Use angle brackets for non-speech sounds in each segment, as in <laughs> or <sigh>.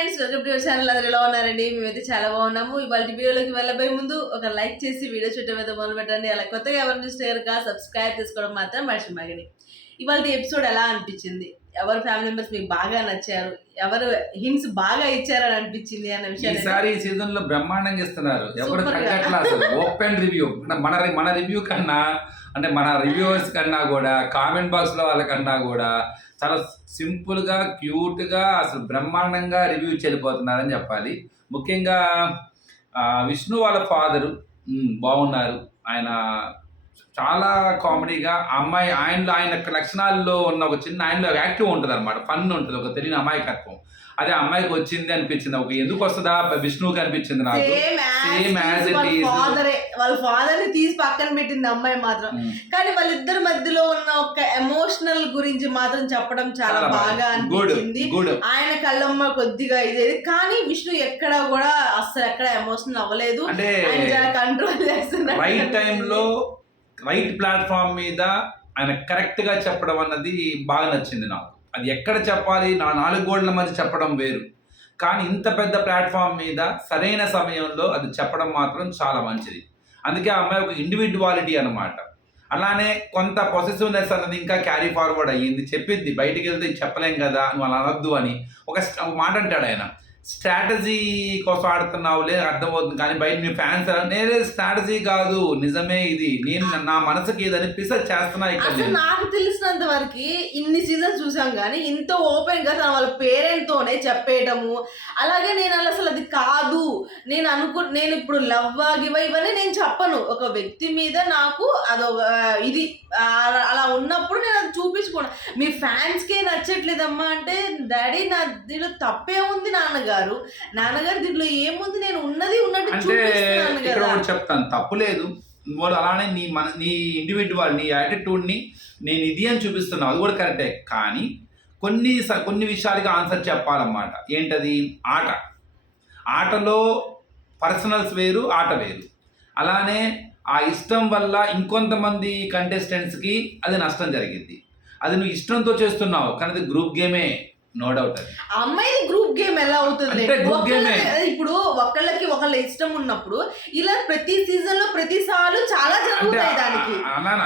Friends welcome to channel అందరు ఎలా ఉన్నారండి? మేమైతే చాలా బాగున్నాము. ఇవాళ వీడియోలోకి వెళ్ళబోయే ముందు ఒక లైక్ చేసి వీడియో చూడటం అయితే మొదలు పెట్టండి. అలా కొత్తగా ఎవరిని చూస్తే కనుక సబ్స్క్రైబ్ చేసుకోవడం మాత్రం మర్చిపోగని ఇవాళ ఎపిసోడ్ ఎలా అనిపించింది? ఎవరు ఫ్యామిలీ మెంబర్స్ మీకు బాగా నచ్చారు? ఎవరు హింట్స్ బాగా ఇచ్చారని అనిపించింది అన్న విషయాన్ని ఈసారి ఈ సీజన్లో బ్రహ్మాండంగా ఇస్తున్నారు. ఎవరు. తగ్గట్లా అసలు <laughs> ఓపెన్ రివ్యూ మన మన రివ్యూ కన్నా అంటే మన రివ్యూవర్స్ కన్నా కూడా కామెంట్ బాక్స్లో వాళ్ళకన్నా కూడా చాలా సింపుల్గా క్యూట్గా అసలు బ్రహ్మాండంగా రివ్యూ చెల్లిపోతున్నారని చెప్పాలి. ముఖ్యంగా విష్ణు వాళ్ళ ఫాదరు బాగున్నారు. ఆయన చాలా కామెడీగా అమ్మాయి ఆయనలో ఆయన లక్షణాల్లో ఉన్న ఒక చిన్న ఆయనలో యాక్టివ్ ఉంటుంది అనమాట ఫన్ ఉంటుంది ఒక తెలియని అమాయకత్వం. అదే అమ్మాయికి వచ్చింది అనిపించింది ఒక ఎందుకు వస్తుందా? విష్ణువుకి అనిపించింది నాకు. సేమ్ Same as it వాళ్ళ. ఫాదరే ని తీసి పక్కన పెట్టింది అమ్మాయి మాత్రం. ఉమ్. కానీ వాళ్ళిద్దరి మధ్యలో ఉన్న ఒక ఎమోషనల్ గురించి మాత్రం చెప్పడం చాలా బాగా అనిపించింది. ఆయన కళ్ళమ్మ కొద్దిగా ఇదేది. కానీ విష్ణు ఎక్కడ కూడా అస్సలు ఎక్కడ ఎమోషనల్ అవ్వలేదు. అంటే కంట్రోల్ చేస్తున్నాడు. రైట్ టైంలో రైట్ ప్లాట్ఫామ్ మీద ఆయన కరెక్ట్గా చెప్పడం అన్నది బాగా నచ్చింది నాకు. అది ఎక్కడ చెప్పాలి? నా నాలుగు గోడల మధ్య చెప్పడం వేరు. కానీ ఇంత పెద్ద ప్లాట్ఫామ్ మీద సరైన సమయంలో అది చెప్పడం మాత్రం చాలా మంచిది. అందుకే ఆ అమ్మాయి ఒక ఇండివిజువాలిటీ అనమాట అలానే కొంత పొసెసివ్నెస్ అన్నది ఇంకా క్యారీ ఫార్వర్డ్ అయ్యింది. చెప్పింది బయటికి వెళ్తే చెప్పలేం కదా నువ్వు అలా అనొద్దు అని ఒక ఒక మాట అంటాడు ఆయన. స్ట్రాటజీ కోసం ఆడుతున్నావులే అర్థమవుతుంది. కానీ బయట మీ ఫ్యాన్స్ నేనే స్ట్రాటజీ కాదు నిజమే ఇది. నేను నా మనసుకి ఇది అనిపిస్తే చేస్తున్నా ఇక్కడ. నాకు తెలిసినంత వరకు ఇన్ని సీజన్స్ చూసాం కానీ ఇంత ఓపెన్గా తన వాళ్ళ పేరెంట్ తోనే చెప్పేయడము అలాగే నేను అలా అసలు అది కాదు. నేను అనుకు నేను ఇప్పుడు లవ్ గివ్ ఇవన్నీ నేను చెప్పను. ఒక వ్యక్తి మీద నాకు అదొక ఇది అలా ఉన్నప్పుడు నేను అది చూపించుకోను. మీ ఫ్యాన్స్ కే నచ్చట్లేదమ్మా అంటే డాడీ నా దీంట్లో తప్పే ఉంది నాన్నగారు. నాన్నగారు దీంట్లో ఏముంది? నేను ఉన్నది ఉన్నట్టు అంటే ఇక్కడ ఒకటి చెప్తాను. తప్పు లేదు. వాళ్ళు అలానే నీ మన నీ ఇండివిజువల్ నీ యాటిట్యూడ్ని నేను ఇది అని చూపిస్తున్నావు అది కూడా కరెక్టే కానీ కొన్ని కొన్ని విషయాలకి ఆన్సర్ చెప్పాలన్నమాట. ఏంటది? ఆట. ఆటలో పర్సనల్స్ వేరు ఆట వేరు. అలానే ఆ ఇష్టం వల్ల ఇంకొంతమంది కంటెస్టెంట్స్కి అది నష్టం జరిగింది. అది నువ్వు ఇష్టంతో చేస్తున్నావు. కానీ అది గ్రూప్ గేమే నో డౌట్ అమ్మాయిది గ్రూప్ గేమ్ ఎలా అవుతుంది. ఇప్పుడు ఒకళ్ళకి ఒకళ్ళ ఇష్టం ఉన్నప్పుడు ఇలా ప్రతి సీజన్లో ప్రతి సార్లు చాలా జరుగుతాయి దానికి.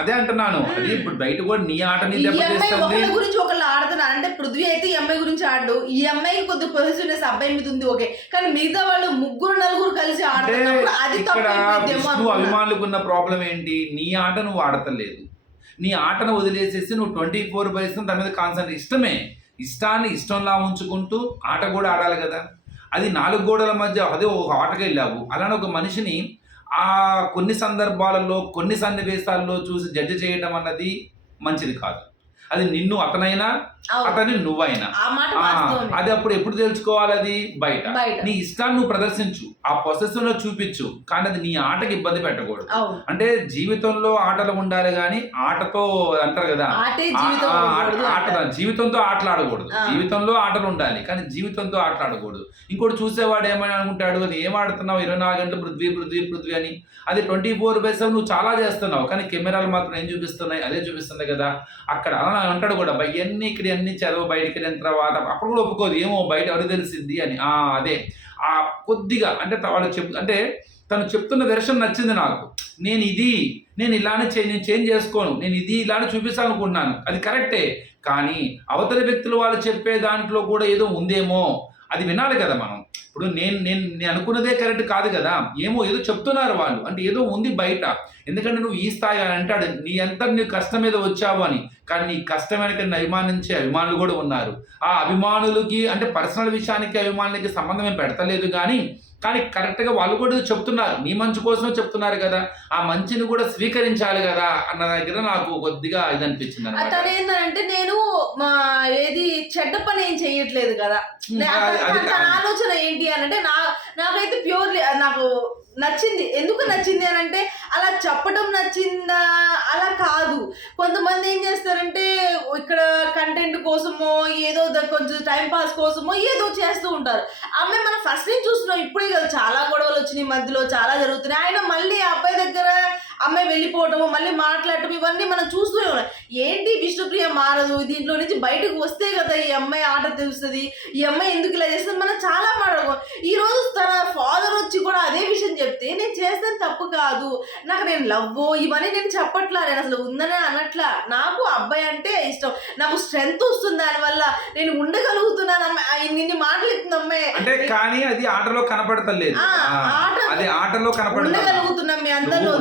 అదే అంటున్నాను. అది ఇప్పుడు బయట కూడా నీ అమ్మాయి ఒకళ్ళ గురించి ఒకళ్ళు ఆడుతున్నారు. అంటే పృథ్వీ అయితే ఈ అమ్మాయి గురించి ఆడు ఈ అమ్మాయికి కొద్ది పొజిషన్ అబ్బాయి మీద ఉంది ఓకే. కానీ మిగతా వాళ్ళు ముగ్గురు నలుగురు కలిసి ఆడుతున్నప్పుడు అది. అభిమానులకు ఉన్న ప్రాబ్లం ఏంటి? నీ ఆట నువ్వు ఆడతలేదు. నీ ఆటను వదిలేసేసి నువ్వు ట్వంటీ ఫోర్ బై దాని మీద కాన్సన్ట్రేట్ ఇష్టమే. ఇష్టాన్ని ఇష్టంలా ఉంచుకుంటూ ఆట కూడా ఆడాలి కదా. అది నాలుగు గోడల మధ్య అదే ఒక ఆటకి వెళ్ళావు. అలానే ఒక మనిషిని ఆ కొన్ని సందర్భాలలో కొన్ని సన్నివేశాల్లో చూసి జడ్జి చేయడం అన్నది మంచిది కాదు. అది నిన్ను అతనైనా అతని నువ్వైనా. అది అప్పుడు ఎప్పుడు తెలుసుకోవాలి అది? బయట. నీ ఇష్టాన్ని నువ్వు ప్రదర్శించు. ఆ పొసెసివ్లో చూపించు. కానీ అది నీ ఆటకి ఇబ్బంది పెట్టకూడదు. అంటే జీవితంలో ఆటలు ఉండాలి కానీ ఆటతో అంటారు కదా. ఆటే. జీవితంతో ఆటలాడకూడదు. జీవితంలో ఆటలు ఉండాలి కానీ జీవితంతో ఆటలాడకూడదు. ఇంకోటి చూసేవాడు ఏమని అనుకుంటాడు? అది ఏం ఆడుతున్నావు? ఇరవై నాలుగు గంటలు పృథ్వీ పృథ్వీ పృథ్వీ అని. అది ట్వంటీ ఫోర్ బై సెవెన్ నువ్వు చాలా చేస్తున్నావు. కానీ కెమెరాలు మాత్రం ఏం చూపిస్తున్నాయి? అదే చూపిస్తుంది కదా. అక్కడ అలా అంటాడు కూడా. బై ఎన్ని ఇక్కడ అన్ని చదువు బయటికి వెళ్ళిన తర్వాత అప్పుడు కూడా ఒప్పుకోదు. ఏమో బయట ఎవరు తెలిసింది అని. ఆ అదే. ఆ కొద్దిగా అంటే వాళ్ళు చెప్ అంటే తను చెప్తున్న దర్శనం నచ్చింది నాకు. నేను ఇది నేను ఇలానే చే నేను చేంజ్ చేసుకోను. నేను ఇది ఇలానే చూపించాలనుకుంటున్నాను అది కరెక్టే. కానీ అవతలి వ్యక్తులు వాళ్ళు చెప్పే దాంట్లో కూడా ఏదో ఉందేమో. అది వినాలి కదా మనం. ఇప్పుడు నేను నేను నేను అనుకున్నదే కరెక్ట్ కాదు కదా. ఏమో ఏదో చెప్తున్నారు వాళ్ళు. అంటే ఏదో ఉంది బయట. ఎందుకంటే నువ్వు ఈ స్థాయి అని అంటాడు. నీ ఎంత నీ కష్టం మీద వచ్చావు అని. కానీ నీ కష్టం వెనక అభిమానించే అభిమానులు కూడా ఉన్నారు. ఆ అభిమానులకి అంటే పర్సనల్ విషయానికి అభిమానులకి సంబంధం పెడతలేదు కానీ కానీ కరెక్ట్గా వాళ్ళు కూడా చెప్తున్నారు. నీ మంచి కోసమే చెప్తున్నారు కదా. ఆ మంచిని కూడా స్వీకరించాలి కదా అన్న దగ్గర నాకు కొద్దిగా ఇది అనిపించింది అనమాట తను ఏంటంటే నేను మా ఏది చెడ్డ పని ఏం చెయ్యట్లేదు కదా. ఆలోచన ఏంటి అని అంటే నా నాకైతే ప్యూర్లీ నాకు నచ్చింది. ఎందుకు నచ్చింది అని అంటే అలా చెప్పడం నచ్చిందా? అలా కాదు. కొంతమంది ఏం చేస్తారంటే ఇక్కడ కంటెంట్ కోసమో ఏదో కొంచెం టైం పాస్ కోసమో ఏదో చేస్తూ ఉంటారు. అసలే చూస్తున్నాం ఇప్పుడే కదా చాలా గొడవలు వచ్చినాయి మధ్యలో చాలా జరుగుతున్నాయి. ఆయన మళ్ళీ ఆ అబ్బాయి దగ్గర అమ్మాయి వెళ్ళిపోవటము మళ్ళీ మాట్లాడటం ఇవన్నీ మనం చూస్తూనే ఉన్నాం. ఏంటి విష్ణుప్రియ మారదు? దీంట్లో నుంచి బయటకు వస్తే కదా ఈ అమ్మాయి ఆట తెలుస్తుంది. ఈ అమ్మాయి ఎందుకు ఇలా చేస్తుంది? మనం చాలా మాట్లాడుకో ఈరోజు తన ఫాదర్ వచ్చి కూడా అదే విషయం చెప్తే నేను చేస్తాను తప్పు కాదు. నాకు నేను లవ్ ఇవన్నీ నేను చెప్పట్లా. నేను అసలు ఉందనే అనట్లా. నాకు అబ్బాయి అంటే ఇష్టం. నాకు స్ట్రెంగ్త్ వస్తుంది దానివల్ల. నేను ఉండగలుగుతున్నాను నిన్ను మాట్లాడుతుంది అమ్మాయి అంటే కానీ అది ఆటలో కనపడతలేదు ఆట ఆటలో కనపడగలుగుతున్నాం మీ అందరిలో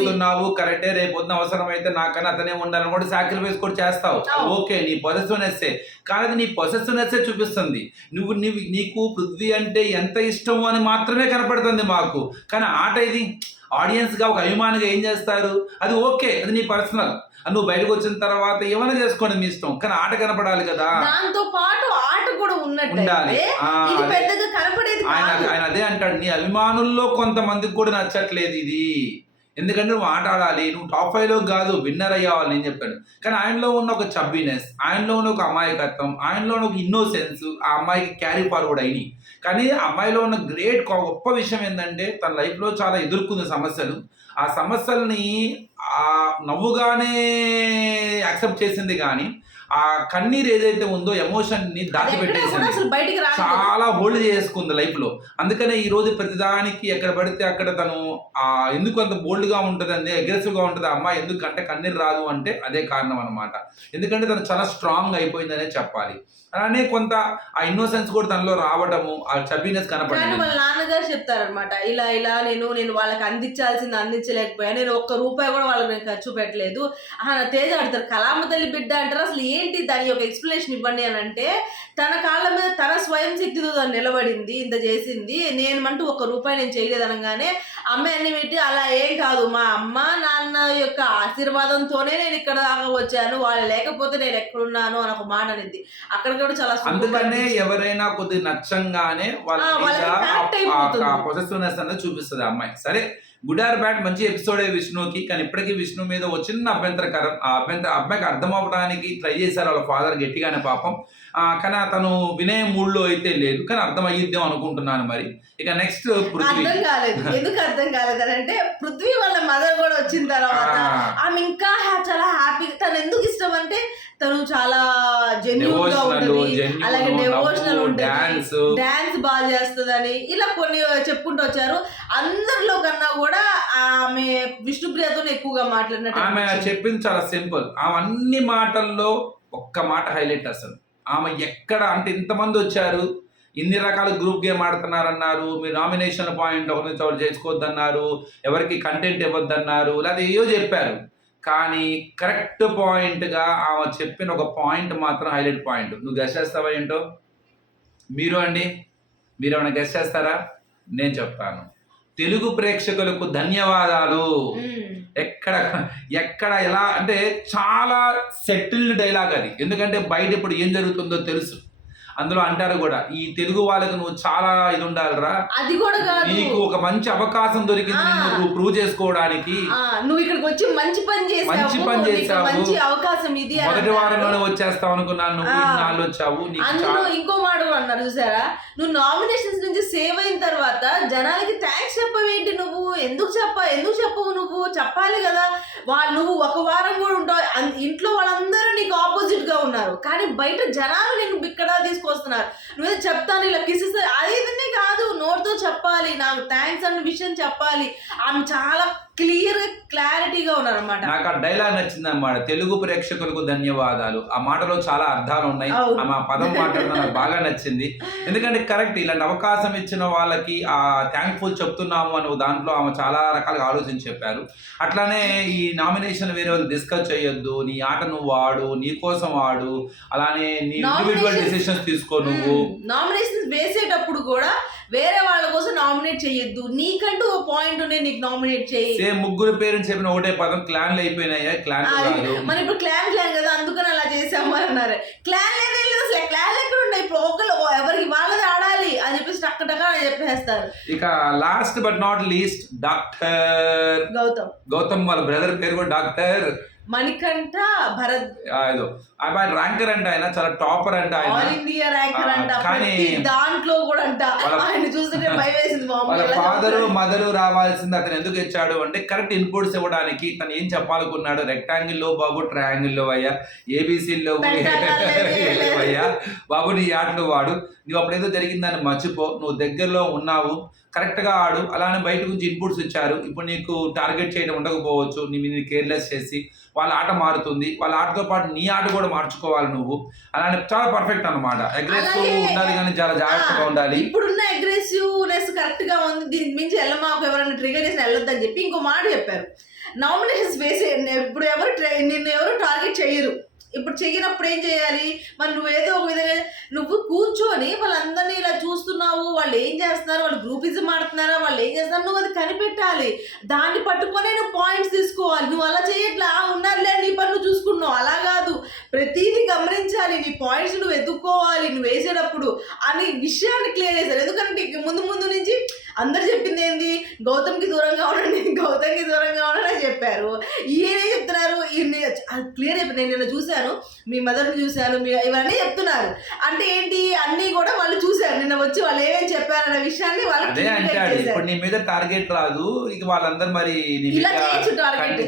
ఉండగలుగుతున్నావు కరెక్టే రేపు పొద్దున అవసరమైతే నాకన్నా అతనే ఉండాలని కూడా సాక్రిఫైస్ కూడా చేస్తావు. ఓకే నీ పొసెసివ్నెస్ కానీ అది నీ పొసెసివ్నెస్ చూపిస్తుంది. నువ్వు నీవు నీకు పృథ్వీ అంటే ఎంత ఇష్టము అని మాత్రమే కనపడుతుంది మాకు. కానీ ఆట ఇది ఆడియన్స్గా ఒక అభిమానిగా ఏం చేస్తారు? అది ఓకే అది నీ పర్సనల్ నువ్వు బయటకు వచ్చిన తర్వాత ఏమైనా చేసుకోండి మీ ఇష్టం. కానీ ఆట కనపడాలి కదా. దాంతో పాటు ఆట కూడా ఉండాలి. ఆయన ఆయన అదే అంటాడు నీ అభిమానుల్లో కొంతమందికి కూడా నచ్చట్లేదు ఇది. ఎందుకంటే నువ్వు ఆట ఆడాలి నువ్వు టాప్ ఫైవ్లో కాదు విన్నర్ అయ్యావాలి అని చెప్పాడు కానీ ఆయనలో ఉన్న ఒక చబ్బినెస్ ఆయనలో ఉన్న ఒక అమాయకత్వం ఆయనలో ఉన్న ఒక ఇన్నోసెన్స్ ఆ అమ్మాయికి క్యారీ ఫార్వర్డ్ అయినాయి. కానీ ఆ అమ్మాయిలో ఉన్న గ్రేట్ గొప్ప విషయం ఏంటంటే తన లైఫ్లో చాలా ఎదుర్కొన్న సమస్యలు. ఆ సమస్యల్ని ఆ నవ్వుగానే యాక్సెప్ట్ చేసింది కానీ ఆ కన్నీరు ఏదైతే ఉందో ఎమోషన్ని దాచిపెట్టేసింది. అసలు బయటికి రాదు చాలా హోల్డ్ చేసుకుంది లైఫ్లో. అందుకనే ఈ రోజు ప్రతిదానికి ఎక్కడ పడితే అక్కడ తను ఆ ఎందుకు అంత బోల్డ్గా ఉంటది అంటే అగ్రెసివ్గా ఉంటది ఆ అమ్మాయి ఎందుకు అంటే కన్నీరు రాదు అంటే అదే కారణం అన్నమాట. ఎందుకంటే తను చాలా స్ట్రాంగ్ అయిపోయిందనే చెప్పాలి. అలానే కొంత ఆ ఇన్నోసెన్స్ కూడా తనలో రావడము ఆ చబ్బీనెస్ కానీ కనపడింది వాళ్ళ నాన్నగారు చెప్తారనమాట ఇలా ఇలా నేను నేను వాళ్ళకి అందించాల్సింది అందించలేకపోయా నేను ఒక్క రూపాయి కూడా వాళ్ళకి నేను ఖర్చు పెట్టలేదు. తేజ ఆడతారు. కలామ తల్లి బిడ్డ అంటారు అసలు ఏంటి దాని యొక్క ఎక్స్ప్లెనేషన్ ఇవ్వండి అని అంటే తన కాళ్ళ మీద తన స్వయం శక్తితో నిలబడింది ఇంత చేసింది నేను అంటూ ఒక్క రూపాయి నేను చేయలేదనగానే అనగానే అమ్మాయి అన్ని పెట్టి అలా ఏం కాదు. మా అమ్మ నాన్న యొక్క ఆశీర్వాదంతోనే నేను ఇక్కడ దాకా వచ్చాను. వాళ్ళు లేకపోతే నేను ఎక్కడున్నాను అని ఒక మాట అనేది. అక్కడ కూడా చాలా అందుకనే. ఎవరైనా కొద్దిగా నచ్చంగానే వాళ్ళ. పొసెసివ్నెస్ అనేది చూపిస్తుంది అమ్మాయి. సరే గుడ్ ఆర్ బ్యాడ్ మంచి ఎపిసోడే విష్ణుకి. కానీ ఇప్పటికీ విష్ణు మీద ఒక చిన్న అభ్యంతరకరం ఆ అభ్యంతర అబ్బాయికి అర్థం అవ్వడానికి ట్రై చేశారు వాళ్ళ ఫాదర్ గట్టిగానే పాపం. కానీ అతను వినే మూడ్లో అయితే లేదు. కానీ అర్థం అయ్యిద్దాం అనుకుంటున్నాను మరి. ఇక నెక్స్ట్ పృథ్వీ. అర్థం కాలేదు. ఎందుకు అర్థం కాలేదు అని అంటే పృథ్వీ వాళ్ళ మదర్ కూడా వచ్చిన తర్వాత. ఆమె ఇంకా చాలా హ్యాపీ తను ఎందుకు ఇష్టం అంటే తను చాలా జెన్యున్గా ఉంటుంది. అలాగే డెవోషనల్ ఉంటుంది. డాన్స్ బాగా చేస్తుందని ఇలా కొన్ని చెప్పుకుంటూ వచ్చారు. అందరిలో కన్నా కూడా ఆమె విష్ణుప్రియతో ఎక్కువగా మాట్లాడినట్టు ఆమె. చెప్పింది చాలా సింపుల్. ఆమె అన్ని మాటల్లో ఒక్క మాట హైలైట్ అసలు ఆమె ఎక్కడ అంటే ఇంతమంది వచ్చారు? ఇన్ని రకాల గ్రూప్ గేమ్ ఆడుతున్నారన్నారు. మీరు నామినేషన్ పాయింట్ ఒకరి నుంచి ఒకరు చేసుకోవద్దన్నారు. ఎవరికి కంటెంట్ ఇవ్వద్దన్నారు. లేదా ఏయో చెప్పారు. కానీ కరెక్ట్ పాయింట్గా ఆమె చెప్పిన ఒక పాయింట్ మాత్రం హైలైట్ పాయింట్ నువ్వు గెస్ చేస్తావా ఏంటో? మీరు అండి? మీరు ఏమైనా గెస్ట్ చేస్తారా? నేను చెప్తాను. తెలుగు ప్రేక్షకులకు ధన్యవాదాలు. ఎక్కడ ఎక్కడ ఎలా అంటే చాలా సెటిల్డ్ డైలాగ్ అది. ఎందుకంటే బయట ఇప్పుడు ఏం జరుగుతుందో తెలుసు. అందులో అంటారు కూడా ఈ తెలుగు వాళ్ళకి నువ్వు చాలా ఇది ఉండాలిరా అది కూడా కాదు. నీకు ఒక మంచి అవకాశం దొరికింది. నువ్వు ప్రూవ్ చేసుకోవడానికి. నువ్వు ఇక్కడికి వచ్చి మంచి పని చేసావు. మంచి పని చేసావు. మంచి అవకాశం ఇది మొదటి. వారంలోనే వచ్చేస్తావు అనుకున్నాను నువ్వు. ఇన్నాళ్ళు వచ్చావు అందులో ఇంకో మాట అన్నారు చూసారా? నువ్వు నామినేషన్స్ నుంచి సేవ్ అయిన తర్వాత జనాలకి థ్యాంక్స్ చెప్పవేంటి నువ్వు? ఎందుకు చెప్ప ఎందుకు చెప్పవు నువ్వు? చెప్పాలి కదా. వా నువ్వు ఒక వారం కూడా ఉంటావు. ఇంట్లో వాళ్ళందరూ నీకు ఆపోజిట్గా ఉన్నారు. కానీ బయట జనాలు నేను ఇక్కడ తీసుకొస్తున్నారు. నువ్వే చెప్తాను ఇలా కిసెస్ అది కాదు నోటితో చెప్పాలి నాకు థ్యాంక్స్ అన్న విషయం చెప్పాలి. ఆమె చాలా క్లియర్ క్లారిటీగా ఉన్నారన్నమాట. నాకు ఆ డైలాగ్ నచ్చింది అన్నమాట తెలుగు ప్రేక్షకులకు ధన్యవాదాలు. ఆ మాటలో చాలా అర్థాలు ఉన్నాయి. ఆమె ఆ పదం మాట్లాడడం నాకు బాగా నచ్చింది. ఎందుకంటే కరెక్ట్ ఇలాంటి అవకాశం ఇచ్చిన వాళ్ళకి ఆ థ్యాంక్ఫుల్ చెప్తున్నాము అని దాంట్లో ఆమె చాలా రకాలుగా ఆలోచించి చెప్పారు. అట్లానే ఈ నామినేషన్ వేరే వాళ్ళు డిస్కస్ చేయొద్దు. నీ ఆట నువ్వు ఆడు నీ కోసం ఆడు. అలానే నీ ఇండివిజువల్ డెసిషన్స్ తీసుకో నువ్వు. నామినేషన్స్ వేసేటప్పుడు కూడా వేరే వాళ్ళ కోసం నామినేట్ చేయొద్దు. నీకంటూ ఓ పాయింట్ ఉండే నీకు నామినేట్ చేయి. సేమ్ ముగ్గురు పేరెంట్స్ చెప్పిన ఒకటే పదం క్లాన్లు అయిపోయినాయా? క్లాన్ మన ఇప్పుడు క్లాన్ క్లాన్ కదా అందుకని అలా చేసాము అని అన్నారు. క్లాన్ లేదే లేదు అసలు క్లాన్ ఎక్కడ ఉన్నాయి. ఇప్పుడు ఒకళ్ళు ఎవరికి వాళ్ళది ఆడాలి అని చెప్పేసి టక్క టక్క అని చెప్పేస్తారు. ఇక last but not least doctor Gautam. Gautam వాళ్ళ బ్రదర్ పేరు కూడా డాక్టర్ మణికంఠ భరత్. ఆ, ఏదో. ఆయన ర్యాంకర్ అంటే ఆయన చాలా టాపర్ అంటే ఆయన. ఆల్ ఇండియా ర్యాంకర్ అంట. కానీ- దాంట్లో కూడా అంట. ఆయన చూస్తుంటే భయం వేసింది వాళ్ళ ఫాదరు? మదరు రావాల్సింది అతను ఎందుకు ఇచ్చాడు అంటే కరెక్ట్ ఇన్పుట్స్ ఇవ్వడానికి తను ఏం చెప్పాలనుకున్నాడు? రెక్టాంగిల్లో బాబు ట్రయాంగిల్లో అయ్యా ఏబీసీ లో Pentagon లేదు. అయ్యా. బాబు నీ ఆటలు వాడు. నువ్వు అప్పుడేదో జరిగిందని మర్చిపో. నువ్వు దగ్గరలో ఉన్నావు. కరెక్ట్గా ఆడు. అలానే బయట నుంచి ఇన్పుట్స్ ఇచ్చారు. ఇప్పుడు నీకు టార్గెట్ చేయడం ఉండకపోవచ్చు. నీ కేర్లెస్ చేసి వాళ్ళ ఆట మారుతుంది వాళ్ళ ఆటతో పాటు నీ ఆట కూడా మార్చుకోవాలి నువ్వు. అలానే చాలా పర్ఫెక్ట్ అనమాట అగ్రెసివ్ ఉండాలి కానీ చాలా జాగ్రత్తగా ఉండాలి. ఇప్పుడున్న అగ్రెసివ్నెస్ కరెక్ట్గా ఉంది. దీని మించి వెళ్ళమాకు ఎవరైనా ట్రిగర్ చేసి వెళ్ళొద్దని చెప్పి ఇంకో మాట చెప్పారు. నామినేషన్స్ వేసే ఇప్పుడు ఎవరు నిన్ను ఎవరు టార్గెట్ చేయరు. ఇప్పుడు చెయ్యనప్పుడు ఏం చేయాలి? మరి నువ్వు ఏదో ఒక విధంగా నువ్వు కూర్చొని వాళ్ళందరినీ ఇలా చూస్తున్నావు వాళ్ళు ఏం చేస్తున్నారు వాళ్ళు గ్రూపిజం ఆడుతున్నారా వాళ్ళు ఏం చేస్తున్నారు నువ్వు అది కనిపెట్టాలి. దాన్ని పట్టుకొనే నువ్వు పాయింట్స్ తీసుకోవాలి. నువ్వు అలా చేయట్లా? ఉన్నారులే నీ పనులు చూసుకున్నావు అలా కాదు. ప్రతిదీ గమనించాలి. నీ పాయింట్స్ నువ్వు ఎత్తుక్కోవాలి నువ్వు వేసేటప్పుడు. అని విషయాన్ని క్లియర్ చేశారు. ఎందుకంటే ముందు ముందు నుంచి అందరు చెప్పింది ఏంది? గౌతమ్కి దూరంగా ఉండండి గౌతమ్కి దూరంగా ఉండండి అని చెప్పారు. ఈయనే చెప్తున్నారు ఈయన క్లియర్ అయిపోయి నేను చూసాను చూశాను మీ మదర్ని చూశాను మీ ఇవన్నీ చెప్తున్నారు. అంటే ఏంటి? అన్నీ కూడా వాళ్ళు చూశారు. నిన్న వచ్చి వాళ్ళు ఏమేమి చెప్పారన్న విషయాన్ని వాళ్ళు అదే అంటాడు. ఇప్పుడు నీ మీద టార్గెట్ రాదు. ఇక వాళ్ళందరూ మరి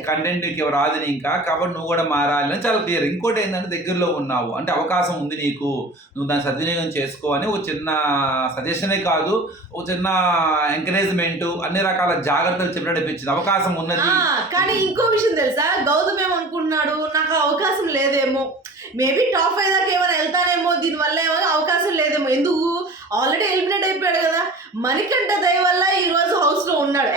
కంటెంట్ రాదు ఇంకా. కాబట్టి నువ్వు కూడా మారాలి అని చాలా క్లియర్ ఇంకోటి ఏంటంటే దగ్గరలో ఉన్నావు. అంటే అవకాశం ఉంది నీకు. నువ్వు దాన్ని సద్వినియోగం చేసుకో అని ఒక చిన్న సజెషనే కాదు. ఒక చిన్న ఎంకరేజ్మెంట్ అన్ని రకాల జాగ్రత్తలు చెప్పినట్టు అవకాశం ఉన్నది. కానీ ఇంకో విషయం తెలుసా? గౌతమ్ ఏమనుకుంటున్నాడు? నాకు అవకాశం లేదేమో మేబీ టాప్ ఫైవ్ దాకా ఏమైనా వెళ్తానేమో దీనివల్ల ఏమో అవకాశం లేదేమో. ఎందుకు? ఆల్రెడీ ఎలిమినేట్ అయిపోయాడు కదా. మణికంఠ దయ వల్ల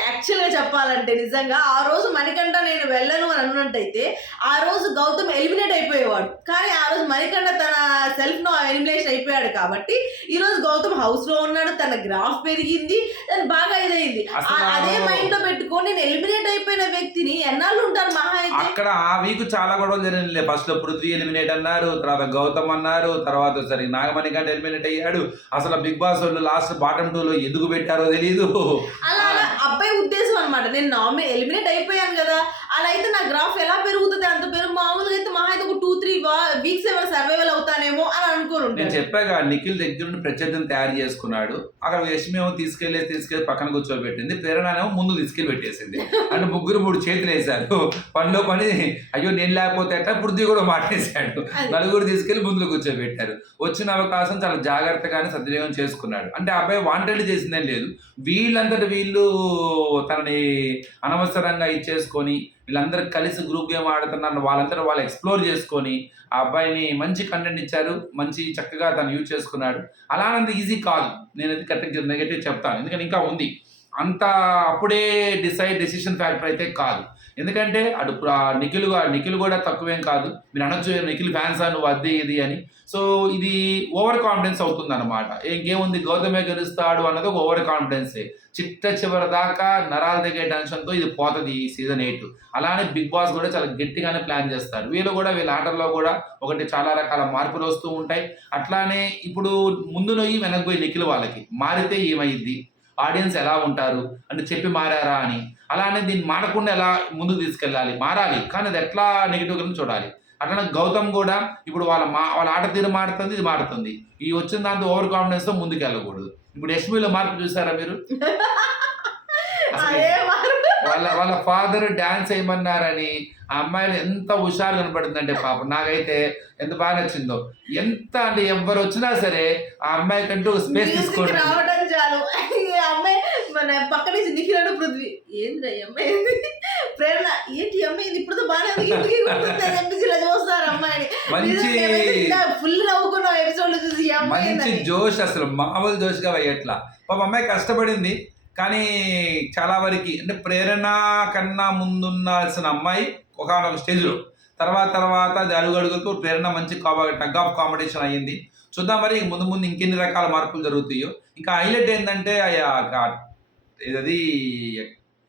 లో ఉన్నాడు యాక్చువల్గా చెప్పాలంటే నిజంగా ఆ రోజు మణికంఠ నేను వెళ్ళను అని అన్నట్టయితే ఆ రోజు గౌతమ్ ఎలిమినేట్ అయిపోయేవాడు. కానీ ఆ రోజు మణికంఠ తన సెల్ఫ్ను ఎలిమినేషన్ అయిపోయాడు కాబట్టి ఈ రోజు గౌతమ్ హౌస్లో ఉన్నాడు తన గ్రాఫ్ పెరిగింది దాని బాగా ఇదైంది. అదే మైండ్లో పెట్టుకొని నేను ఎలిమినేట్ అయిపోయిన వ్యక్తిని ఎన్నాళ్ళు ఉంటారు మహా అయితే? అక్కడ ఆ వీక్ చాలా గొడవలు జరిగినాయి ఫస్ట్లో పృథ్వీ ఎలిమినేట్ అన్నారు తర్వాత గౌతమ్ అన్నారు తర్వాత సరే నాగమణి గంట ఎలిమినేట్ అయ్యాడు. అసలు బిగ్ బాస్ వాళ్ళు లాస్ట్ బాటమ్ టూ లో ఎందుకు పెట్టారో తెలియదు అబ్బాయి ఉద్దేశం అనమాట నేను నామినే ఎలిమినేట్ అయిపోయాను కదా. అలా అయితే నా గ్రాఫ్ ఎలా పెరుగుతుంది? అంత పెరుగు మామూలుగా అయితే మహా అయితే ఒక టూ త్రీ వీక్స్ ఏమైనా సర్వైవల్ అవుతానేమో అని అనుకోని నేను చెప్పాగా నిఖిల్ దగ్గర నుండి ప్రత్యర్థిని తయారు చేసుకున్నాడు. అక్కడ యష్మి ఏమో తీసుకెళ్ళి తీసుకెళ్ళి పక్కన కూర్చోబెట్టింది. ప్రేరణ ఏమో ముందు తీసుకెళ్ళి పెట్టేసింది. అంటే ముగ్గురు మూడు చేతులు వేశారు. పనిలో పని అయ్యో నేను లేకపోతే ఎట్లా? పృథ్వీ కూడా మాటేశాడు. అది. నలుగురు తీసుకెళ్ళి ముందులో కూర్చోబెట్టారు. వచ్చిన అవకాశం చాలా జాగ్రత్తగానే సద్వినియోగం చేసుకున్నాడు. అంటే అబ్బాయి వాంటెడ్ చేసిందేం లేదు. వీళ్ళంతటి వీళ్ళు తనని అనవసరంగా ఇచ్చేసుకొని వీళ్ళందరూ కలిసి గ్రూప్ గేమ్ ఆడుతున్నారు వాళ్ళందరూ వాళ్ళు ఎక్స్ప్లోర్ చేసుకొని ఆ అబ్బాయిని మంచి కంటెంట్ ఇచ్చారు మంచి చక్కగా తను యూజ్ చేసుకున్నాడు. అలా అంత ఈజీ కాదు. నేను అది కరెక్ట్ నెగటివ్ చెప్తాను. ఎందుకంటే ఇంకా ఉంది. అంత అప్పుడే డిసైడ్ డెసిషన్ ఫ్యాక్టర్ అయితే కాదు. ఎందుకంటే అటు ఆ నిఖిల్ నిఖిల్ కూడా తక్కువేం కాదు. మీరు అనొచ్చు నిఖిల్ ఫ్యాన్స్ నువ్వు అద్దె ఇది అని. సో ఇది ఓవర్ కాన్ఫిడెన్స్ అవుతుంది అనమాట ఇంకేముంది? గౌతమే గెలుస్తాడు అన్నది ఒక ఓవర్ కాన్ఫిడెన్సే చిట్ట చివరి దాకా నరాల దగ్గర టెన్షన్తో ఇది పోతుంది ఈ సీజన్ ఎయిట్ అలానే బిగ్ బాస్ కూడా చాలా గట్టిగానే ప్లాన్ చేస్తారు. వీళ్ళు కూడా వీళ్ళ ఆటల్లో కూడా ఒకటి చాలా రకాల మార్పులు వస్తూ ఉంటాయి. అట్లానే ఇప్పుడు ముందు నొయ్యి వెనక్కి పోయి నిఖిల్ వాళ్ళకి. మారితే ఏమైంది ఆడియన్స్ ఎలా ఉంటారు? అంటే చెప్పి మారారా అని. అలానే దీన్ని మారకుండా ఎలా ముందుకు తీసుకెళ్ళాలి? మారాలి. కానీ అది ఎట్లా నెగిటివ్ కింద చూడాలి? అట్లనే గౌతమ్ కూడా ఇప్పుడు వాళ్ళ మా వాళ్ళ ఆట తీరు మారుతుంది ఇది మారుతుంది. ఈ వచ్చిన దాంతో ఓవర్ కాన్ఫిడెన్స్తో ముందుకు వెళ్ళకూడదు ఇప్పుడు యశ్మిలో మార్పు చూసారా <laughs> మారు? వాళ్ళ వాళ్ళ ఫాదర్ డాన్స్ చేయమన్నారని ఆ అమ్మాయిలు ఎంత హుషారు కనపడుతుందంటే పాపం. నాకైతే ఎంత బాగా నచ్చిందో. ఎంత అంటే ఎవరు వచ్చినా సరే ఆ అమ్మాయి కంటూ స్పేస్ తీసుకోండి రావడం చాలు. అమ్మాయి మన పక్క నుంచి నిఖిలను పృథ్వీ. ఏంద్రా అమ్మాయి? ప్రేరణ ఏంటి అమ్మాయి? ఇది ఇప్పుడు బాగానే ఇలా చూస్తారు అమ్మాయిని. మంచి ఫుల్ నవ్వుకున్నాం ఎపిసోడ్ చూసి మంచి. జోష్ అసలు. మామూలు జోష్గా ఎట్లా పాప అమ్మాయి కష్టపడింది. కానీ చాలా వరకు అంటే ప్రేరణ కన్నా ముందున్నాల్సిన అమ్మాయి ఒకనొక స్టేజ్లో. తర్వాత తర్వాత అది అడుగు అడుగుతూ ప్రేరణ మంచి టగ్ ఆఫ్ కాంపిటీషన్ అయ్యింది. చూద్దాం మరి ముందు ముందు ఇంకెన్ని రకాల మార్పులు జరుగుతాయో. ఇంకా హైలైట్ ఏంటంటే ఇది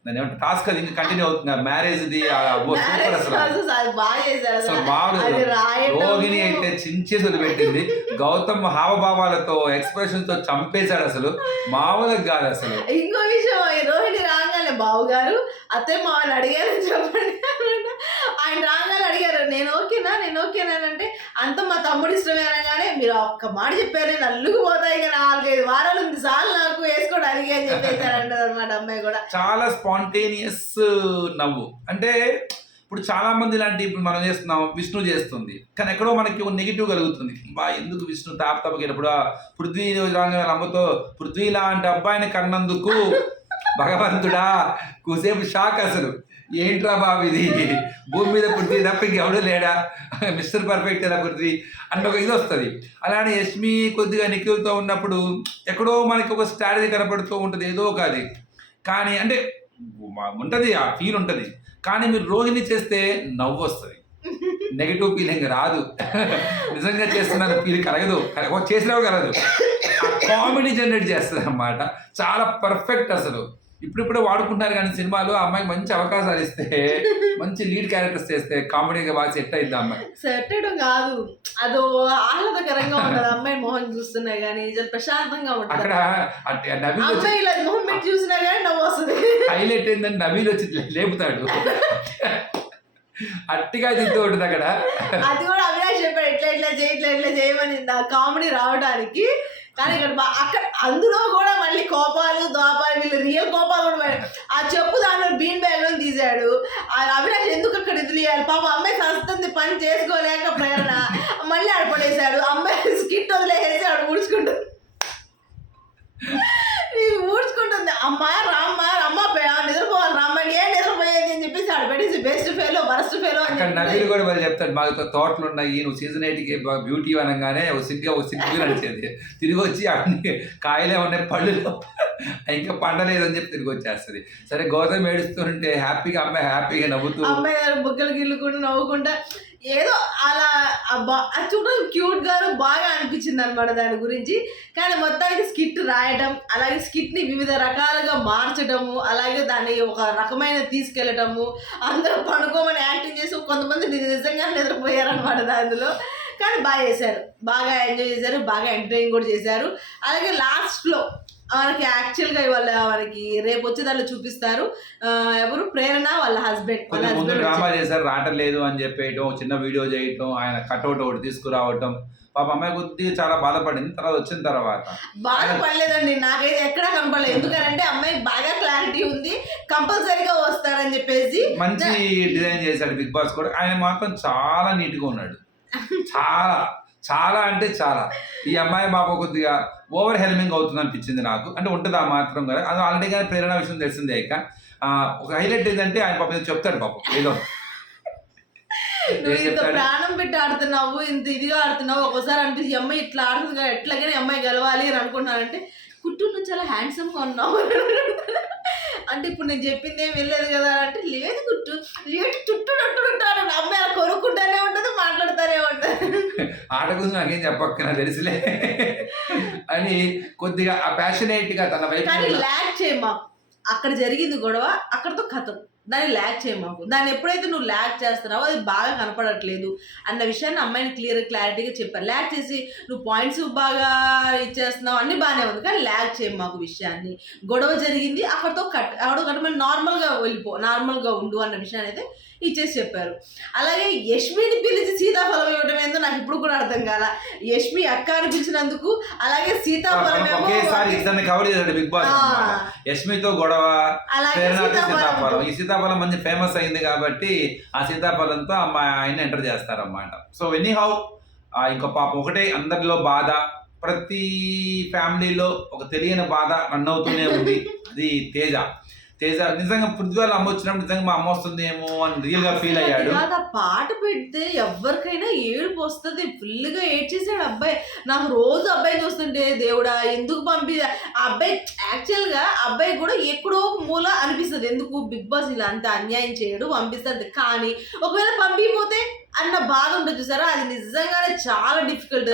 దాని ఏమంటే టాస్క్ అది ఇంకా కంటిన్యూ అవుతుంది. మ్యారేజ్ సూపర్ అసలు బాగా అసలు రాయటం రోహిణి అయితే చించి వదిలిపెట్టింది. గౌతమ్ హావభావాలతో ఎక్స్ప్రెషన్తో చంపేశాడు అసలు. మామూలుగా కాదు అసలు. ఇంకో విషయం రోహిణి రాగానే బావు గారు అత్తే మామని అడిగారని చెప్పండి ఆయన రాగానే అడిగారు నేను ఓకేనా? నేను ఓకేనా? అంటే అంత మా తమ్ముడు ఇష్టమే అనగానే మీరు ఒక్క మాట చెప్పారు నేను అల్లుకు పోతాయి ఇక నాలుగైదు వారాలు ఉంది సార్లు నాకు వేసుకోవడానికి అని చెప్పేసారు అంటారు అనమాట అమ్మాయి కూడా. చాలా స్పాంటేనియస్ నవ్వు. అంటే ఇప్పుడు చాలామంది ఇలాంటి ఇప్పుడు మనం చేస్తున్నాం విష్ణు చేస్తుంది. కానీ ఎక్కడో మనకి ఒక నెగిటివ్ కలుగుతుంది. బా ఎందుకు విష్ణు తాప తప్పకినప్పుడు పృథ్వీ అమ్మతో పృథ్వీ లాంటి అబ్బాయిని కన్నందుకు భగవంతుడా? కూసేపు షాక్ అసలు. ఏంట్రా బాబు ఇది? భూమి మీద పృథ్వీ తప్ప ఇంకెవడు లేడా? మిస్టర్ పర్ఫెక్ట్ ఎలా పృథ్వీ? అన్న ఒక ఇది వస్తుంది. అలానే యష్మి కొద్దిగా నిఖిల్తో ఉన్నప్పుడు ఎక్కడో మనకి ఒక స్ట్రాటజీ కనపడుతూ ఉంటుంది ఏదో ఒక అది. కానీ అంటే ఉంటుంది ఆ ఫీల్ ఉంటుంది. కానీ మీరు రోహిణి చేస్తే నవ్వు వస్తుంది. నెగిటివ్ ఫీలింగ్ రాదు. నిజంగా చేస్తున్నారు ఫీలింగ్ కలగదు కలగ- చేసినా కలగదు కామెడీ జనరేట్ చేస్తుంది అన్నమాట చాలా పర్ఫెక్ట్ అసలు. ఇప్పుడిప్పుడే వాడుకుంటారు కానీ సినిమాలో ఆ అమ్మాయికి మంచి అవకాశాలు ఇస్తే <laughs> మంచి లీడ్ క్యారెక్టర్స్ చేస్తే కామెడీగా బాగా సెట్ అయింది అమ్మాయి? సెట్టడం కాదు. అదో ఆహ్లాదకరంగా ఉంటది. అమ్మాయి మొహం చూస్తున్నా గానీ చాలా ప్రశాంతంగా అక్కడ ఉంటది వచ్చి అమ్మాయి ఇలా మొహం పెట్టి చూసినా గానీ నవ్వు వస్తుంది. హైలైట్ ఏంటంటే నవీన్ వచ్చి లేపుతాడు. <laughs> అట్టిగా తింటూ ఉంటుంది అక్కడ. అది కూడా అవినాష్ చెప్పాడు ఇట్లా ఇట్లా చేయి ఇట్లా ఇట్లా చేయమని. కామెడీ రావడానికి కానీ ఇక్కడ అక్కడ అందులో కూడా మళ్ళీ కోపాలు దోపాలు వీళ్ళు రియల్ కోపాలు కూడా ఆ చెప్పు దానిలో బీన్ బ్యాగ్లో తీశాడు. ఆ అవినాష్ ఎందుకు అక్కడ ఇదిలియాలి పాప అమ్మాయి సంస్థంది పని చేసుకోలేక ప్రేరణ మళ్ళీ ఆడపడేశాడు అమ్మాయి స్కిట్ వదిలేసి ఆడ ఊడ్చుకుంటుంది. ఊడ్చుకుంటుంది. అమ్మాయి రా ఫెయిల్ అని అక్కడ నవీన్ కూడా మరి చెప్తాడు మాకు తోటలు ఉన్నాయి నువ్వు సీజన్ ఎయిట్కి బ్యూటీ అనగానే ఒక సిగ్గా ఒక సిగ్గు నడిచేది తిరిగి వచ్చి అన్ని కాయలే ఉన్నాయి పళ్ళు. <laughs> ఇంకా పండలేదని చెప్పి తిరిగి వచ్చేస్తుంది సరే గౌతమ్ ఏడుస్తుంటే హ్యాపీగా అమ్మాయి హ్యాపీగా నవ్వుతూ అమ్మాయి గారు బుగ్గలు గిల్లుకుంటూ నవ్వుకుంటా ఏదో అలా బా- అది చూడడం క్యూట్ గాను బాగా అనిపించింది అనమాట దాని గురించి. కానీ మొత్తానికి స్కిట్ రాయడం అలాగే స్కిట్ని వివిధ రకాలుగా మార్చడము అలాగే దాన్ని ఒక రకమైన తీసుకెళ్ళటము అందరూ పడుకోమని యాక్టింగ్ చేసి కొంతమంది నిజంగా నిద్రపోయారనమాట దానిలో కానీ బాగా చేశారు. బాగా ఎంజాయ్ చేశారు బాగా ఎంటర్టైన్ కూడా చేశారు. అలాగే లాస్ట్లో మనకి యాక్చువల్గా ఇవాళ మనకి రేపు వచ్చే దాంట్లో చూపిస్తారు. ఎవరు? ప్రేరణ వాళ్ళ హస్బెండ్ ముందు డ్రామా చేశారు రావట్లేదు అని చెప్పేయటం చిన్న వీడియో చేయటం ఆయన కట్అవుట్ ఒకటి తీసుకురావటం. పాప అమ్మాయి కొద్దిగా చాలా బాధపడింది తర్వాత వచ్చిన తర్వాత. బాధపడలేదండి నాకైతే ఎక్కడా కనపడలేదు. ఎందుకంటే అమ్మాయికి బాగా క్లారిటీ ఉంది కంపల్సరీగా వస్తారని చెప్పేసి మంచి డిజైన్ చేశాడు బిగ్ బాస్ కూడా. ఆయన మాత్రం చాలా నీట్గా ఉన్నాడు. చాలా. చాలా అంటే చాలా. ఈ అమ్మాయి మాకు కొద్దిగా ఓవర్ హెల్మింగ్ అవుతుంది అనిపించింది నాకు. అంటే ఉంటుంది ఆ మాత్రం కదా. అది ఆల్రెడీ కానీ ప్రేరణ విషయం తెలిసిందే ఇక. ఒక హైలైట్ ఏంటంటే ఆయన పాపం చెప్తాడు పాపం. ఏదో. నువ్వు ఇంత? ప్రాణం పెట్టి ఆడుతున్నావు ఇంత ఇదిగా ఆడుతున్నావు ఒకసారి అనిపిస్తుంది ఈ అమ్మాయి ఇట్లా ఆడుతుంది ఎట్లాగైనా అమ్మాయి గెలవాలి అని అనుకుంటున్నానంటే కుట్టు నువ్వు చాలా హ్యాండ్సమ్గా ఉన్నావు అంటే ఇప్పుడు నేను చెప్పింది ఏం వెళ్ళలేదు కదా అంటే లేదు కుట్టు లేదు చుట్టూ ఉంటాను అమ్మాయి అలా కొనుక్కుంటానే ఉంటుంది మాట్లాడుతూనే ఉంటుంది. ఆట గురించి నాకేం చెప్పక్క నాకు తెలిసిలే. అని కొద్దిగా ఆ passionate గా తన వైపు కానీ చేయమాకు అక్కడ జరిగింది గొడవ అక్కడతో కథం. దాన్ని ల్యాక్ చేయమాకు. దాన్ని ఎప్పుడైతే నువ్వు ల్యాక్ చేస్తున్నావో అది బాగా కనపడట్లేదు అన్న విషయాన్ని అమ్మాయిని క్లియర్ క్లారిటీగా చెప్పారు. ల్యాక్ చేసి నువ్వు పాయింట్స్ బాగా ఇచ్చేస్తున్నావు అన్ని బాగానే ఉంది కానీ ల్యాక్ చేయమాకు విషయాన్ని. గొడవ జరిగింది అక్కడతో కట్ అక్కడ కట్టమని నార్మల్గా వెళ్ళిపో నార్మల్గా ఉండు అన్న విషయాన్ని అయితే ఇచ్చేసి చెప్పారు. అలాగే యష్మిని పిలిచి సీతాఫలం ఇవ్వడం ఏందో నాకు ఇప్పుడు కూడా అర్థం కాల. యష్మి అక్క అని పిలిచినందుకు అలాగే సీతాఫలం ఏమో ఒకేసారి ఇద్దరిని కవర్ చేశాడు బిగ్ బాస్. యష్మితో గొడవ అలాగే సీతాఫలం సీతాఫలం మంచి ఫేమస్ అయింది కాబట్టి ఆ సీతాఫలంతో మా ఆయన ఎంటర్ చేస్తారన్నమాట. సో ఎనీ హౌ ఇంకో పాప ఒకటే అందరిలో బాధ. ప్రతి ఫ్యామిలీలో ఒక తెలియని బాధ రన్ అవుతూనే ఉంది. అది తేజ. తేజ నిజంగా పృథ్వీ అమ్మ వచ్చినప్పుడు నిజంగా మా అమ్మ వస్తుందేమో అని రియల్గా ఫీల్ అయ్యాడు. ఆ పాట పెడితే ఎవరికైనా ఏడుపు వస్తుంది. ఫుల్గా ఏడ్చేసాడు అబ్బాయి. నాకు రోజు అబ్బాయి చూస్తుంటే దేవుడా ఎందుకు పంపి ఆ అబ్బాయి యాక్చువల్గా అబ్బాయి కూడా ఎక్కడో ఒక మూల అనిపిస్తుంది. ఎందుకు బిగ్ బాస్ ఇలా అంత అన్యాయం చేయడు పంపిస్తుంది కానీ ఒకవేళ పంపిపోతే అన్న బాధ ఉంటుంది చూసారా? అది నిజంగానే చాలా డిఫికల్ట్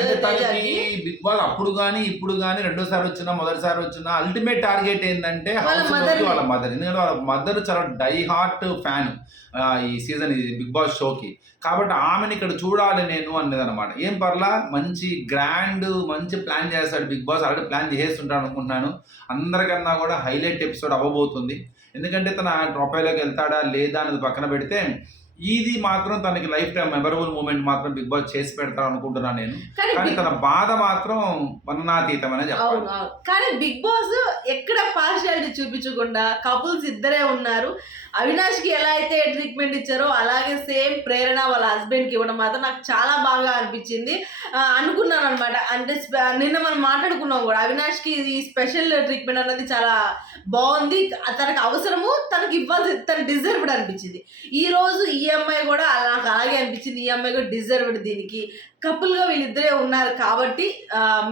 బిగ్ బాస్ అప్పుడు కానీ ఇప్పుడు కానీ రెండోసారి వచ్చినా మొదటిసారి వచ్చినా అల్టిమేట్ టార్గెట్ ఏంటంటే వాళ్ళ మదర్ ఎందుకంటే వాళ్ళ మదర్ చాలా డై హార్ట్ ఫ్యాన్ ఈ సీజన్ ఈ బిగ్ బాస్ షోకి కాబట్టి ఆమెను ఇక్కడ చూడాలి నేను అన్నది అనమాట ఏం పర్లా? మంచి గ్రాండ్ మంచి ప్లాన్ చేస్తాడు బిగ్ బాస్ ఆల్రెడీ ప్లాన్ చేస్తుంటాడు అనుకుంటున్నాను. అందరికన్నా కూడా హైలైట్ ఎపిసోడ్ అవ్వబోతుంది. ఎందుకంటే తన ట్రోఫైలోకి వెళ్తాడా లేదా అనేది పక్కన పెడితే ఇది మాత్రం తనకి లైఫ్ టైం మెమరబుల్ మూమెంట్ మాత్రం బిగ్ బాస్ చేసి పెడతాను అనుకుంటున్నాను నేను. కానీ తన బాధ మాత్రం వర్ణనాతీతం అనే చెప్పాలి. కానీ బిగ్ బాస్ ఎక్కడ పార్షియాలిటీ చూపించకుండా కపుల్స్ ఇద్దరే ఉన్నారు. అవినాష్కి ఎలా అయితే ట్రీట్మెంట్ ఇచ్చారో అలాగే సేమ్ ప్రేరణ వాళ్ళ హస్బెండ్కి ఇవ్వడం మాత్రం నాకు చాలా బాగా అనిపించింది. అనుకున్నాను అనమాట అంటే నిన్న మనం మాట్లాడుకున్నాం కూడా అవినాష్కి ఈ స్పెషల్ ట్రీట్మెంట్ అన్నది చాలా బాగుంది. తనకు అవసరము తనకి ఇవ్వాల్సి తన డిజర్వ్డ్ అనిపించింది. ఈ రోజు ఈ అమ్మాయి కూడా అలా నాకు అలాగే అనిపించింది. ఈ అమ్మాయి కూడా డిజర్వ్డ్ దీనికి. కపుల్గా వీళ్ళిద్దరే ఉన్నారు కాబట్టి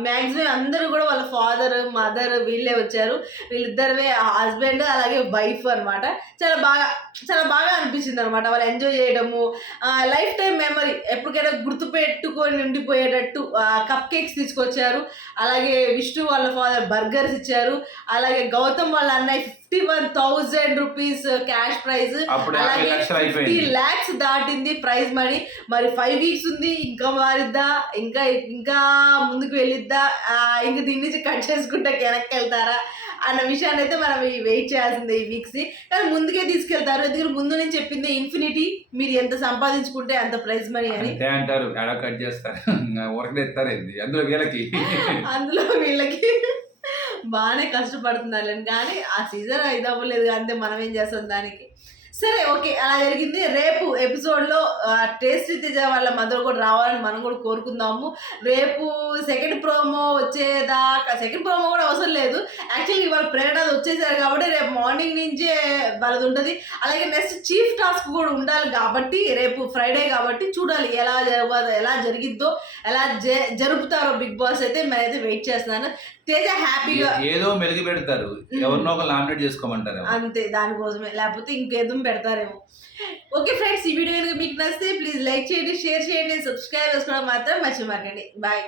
మ్యాక్సిమం అందరూ కూడా వాళ్ళ ఫాదర్ మదర్ వీళ్ళే వచ్చారు. వీళ్ళిద్దరే హస్బెండ్ అలాగే వైఫ్ అనమాట చాలా బాగా చాలా బాగా అనిపించింది అనమాట వాళ్ళు ఎంజాయ్ చేయడము. లైఫ్ టైం మెమరీ ఎప్పటికైనా గుర్తుపెట్టుకొని ఉండిపోయేటట్టు కప్ కేక్స్ తీసుకొచ్చారు. అలాగే విష్ణు వాళ్ళ ఫాదర్ బర్గర్స్ ఇచ్చారు. అలాగే గౌతమ్ వాళ్ళ అన్నయ్య fifty one thousand rupees cash prize అలాగే ఫిఫ్టీ ల్యాక్స్ దాటింది ప్రైజ్ మనీ. మరి ఫైవ్ వీక్స్ ఉంది ఇంకా మారిద్దా ఇంకా ఇంకా ముందుకు వెళ్ళిద్దా ఇంకా దీని నుంచి కట్ చేసుకుంటే వెనక్కి వెళ్తారా అన్న విషయాన్ని అయితే మనం వెయిట్ చేయాల్సిందే ఈ వీక్స్ కానీ ముందుకే తీసుకెళ్తారు. ఎందుకంటే ముందు నేను చెప్పింది ఇన్ఫినిటీ మీరు ఎంత సంపాదించుకుంటే అంత ప్రైజ్ మనీ అని. అంటారు. కట్ చేస్తారు. అందులో వీళ్ళకి. అందులో వీళ్ళకి. బాగానే కష్టపడుతున్నారు కానీ ఆ సీజన్ ఇది అవ్వలేదు అంతే మనం ఏం చేస్తాం దానికి. సరే ఓకే అలా జరిగింది. రేపు ఎపిసోడ్లో టేస్ట్ తేజ వాళ్ళ మదర్ కూడా రావాలని మనం కూడా కోరుకుందాము. రేపు సెకండ్ ప్రోమో వచ్చేదాకా సెకండ్ ప్రోమో కూడా అవసరం లేదు. యాక్చువల్లీ ఇవాళ ప్రేరణ వచ్చేసారు కాబట్టి రేపు మార్నింగ్ నుంచే వాళ్ళది ఉంటుంది. అలాగే నెక్స్ట్ చీఫ్ టాస్క్ కూడా ఉండాలి కాబట్టి రేపు ఫ్రైడే కాబట్టి చూడాలి ఎలా జరగ ఎలా జరిగిద్దో ఎలా జ జరుపుతారో బిగ్ బాస్ అయితే నేనైతే వెయిట్ చేస్తున్నాను. తేజ హ్యాపీగా ఏదో మెలిగి పెడతారు. ఎవరినో ఒక నామినేట్ చేసుకోమంటారు అంతే దానికోసమే. లేకపోతే ఇంకేదో పెడతారేమో. ఓకే ఫ్రెండ్స్ ఈ వీడియో మీకు నచ్చితే ప్లీజ్ లైక్ చేయండి షేర్ చేయండి సబ్స్క్రైబ్ చేసుకోవడం మాత్రం మర్చిపోకండి. బాయ్.